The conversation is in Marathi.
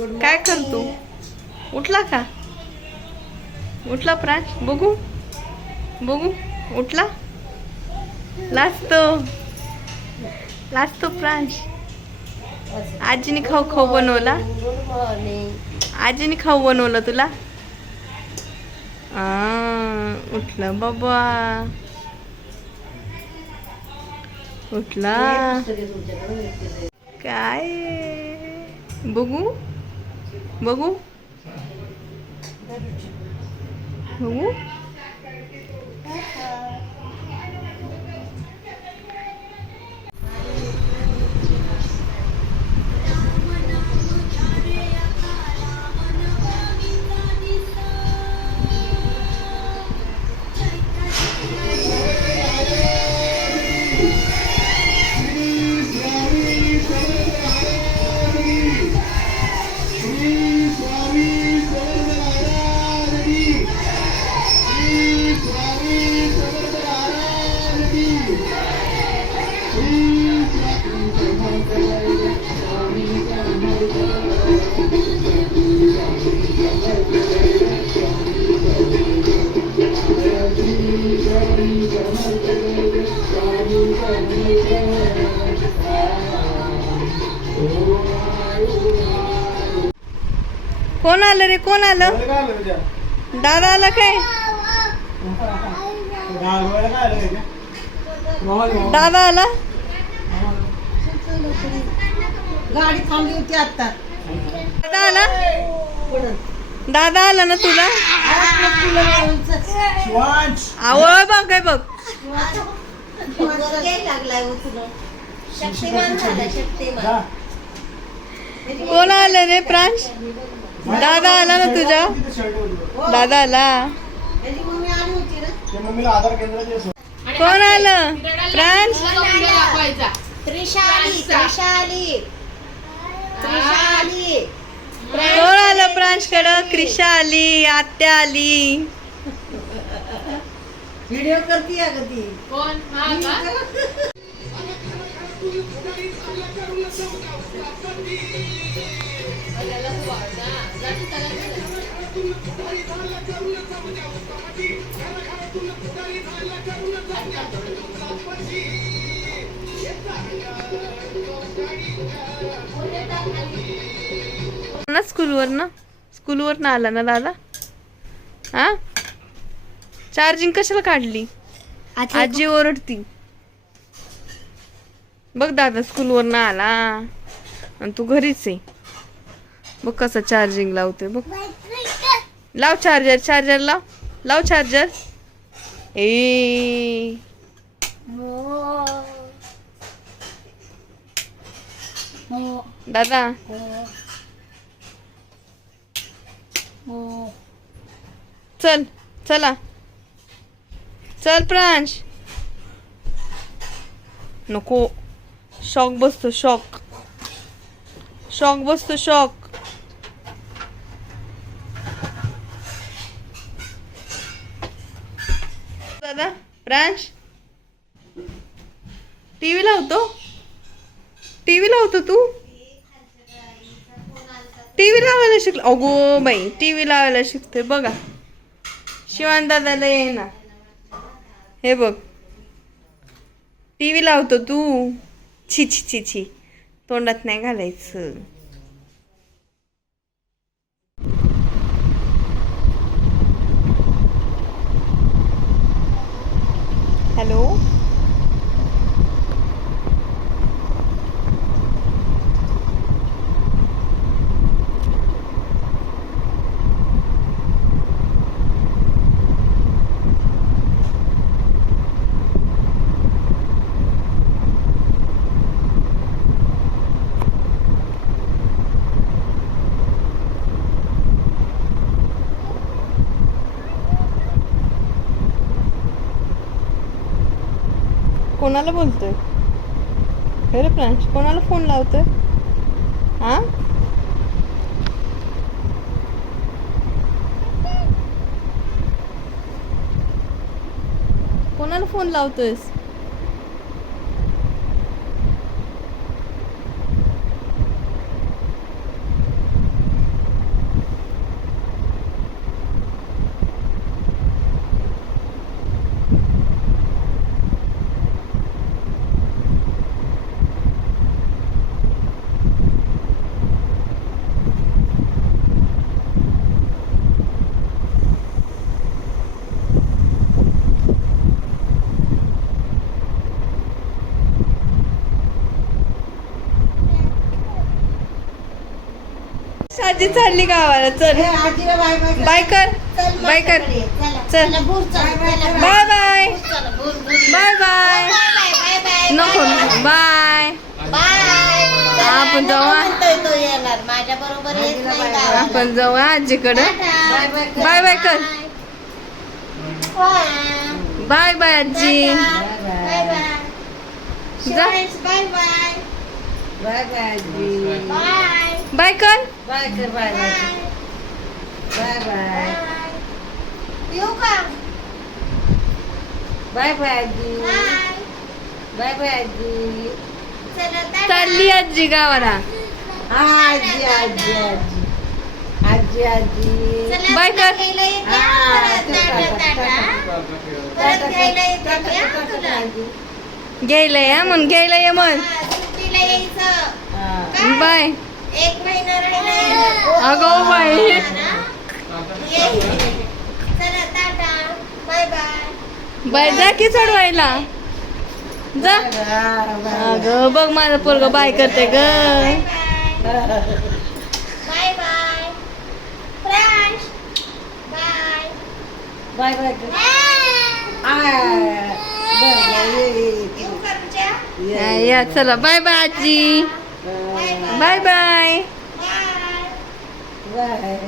काय करतो? उठला का? उठला प्रांश? बघू बघू. उठला? लाजतो लाजतो प्रांश. आजीने खाऊ खाऊ बनवला. आजीने खाऊ बनवला तुला. उठला बाबा. उठला. काय बघू बघू बघू. कोण आलं रे? कोण आलं? दादा आला काय? दादा आला. गाडी थांबली होती आता. दादा आला. दादा आला ना तुला? आवळ बघ काय बघ. कोण आलं रे प्रांश? दादा आला ना तुझा? दादा आला. कोण आलं? प्रांश? त्रिशाली त्रिशाली त्रिशाली. कोण आलं प्रांश कडं? क्रिशा आली. आत्या आली. व्हिडिओ करती या कधी? कोण? ना स्कूलवर ना आला ना दादा. हा, चार्जिंग कशाला काढली? आजी ओरडती. बघ दादा स्कूलवर ना आला आणि तू घरीच आहे. बघ कसं चार्जिंग लावते बघ. लाव चार्जर लाव चार्जर. ए दादा चला चल प्रांश. नको, शॉक बसतो. शॉक बसतो. दादा प्रांश टीव्ही लावतो तू? टीव्ही लावायला शिकला? अगो बाई, टीव्ही लावायला शिकते बघा. शिवान दादाला ये ना. हे बघ, टीव्ही लावतो तू. छी छी छी छी, तोंडात नाही घालायचं. हॅलो, कोणाला बोलतोय? अरे प्रांश, कोणाला फोन लावतोय? हा, कोणाला फोन लावतोयस? आजी चालली गावाला चल ए, आजीला बाय बाय कर. बाय कर चल बाय कर चल बाय बाय बाय बाय नको बाय आपण जाऊ तो येणार माझ्या बरोबर येत नाही गावाला. आपण जाऊ आजीकडं बाय बाय कर. बाय बाय कर बाय बाय आजी बाय बाय जा बाय बाय बाय बाय आजी. बाय बाय कर बाय कर. बाय बाय बाय बाय येऊ का बाय बाय आजी. बाय बाय बाय आजी. चला टाटा. चालली आजी गावाला हा आजी आजी आजी आजी आजी. चला, बाय तुला कर. घ्यायला येते हा, परत टाटा, टाटा, टाटा. परत घ्यायला येते का तुला? घ्यायला या मग घ्यायला ये मग हा, सुट्टीला यायचं हा. काय? बाय 1 महिना राहिला यायला. अगं बाई ये. चला टाटा बाय बाय बाय जा की चढवायला जा बाय अगं बघ माझं पोरग बाय करते ग bye bye bye friends bye bye bye कर. ये येऊ का तुझ्या या या, चला बाय बाय आजी bye bye bye bye bye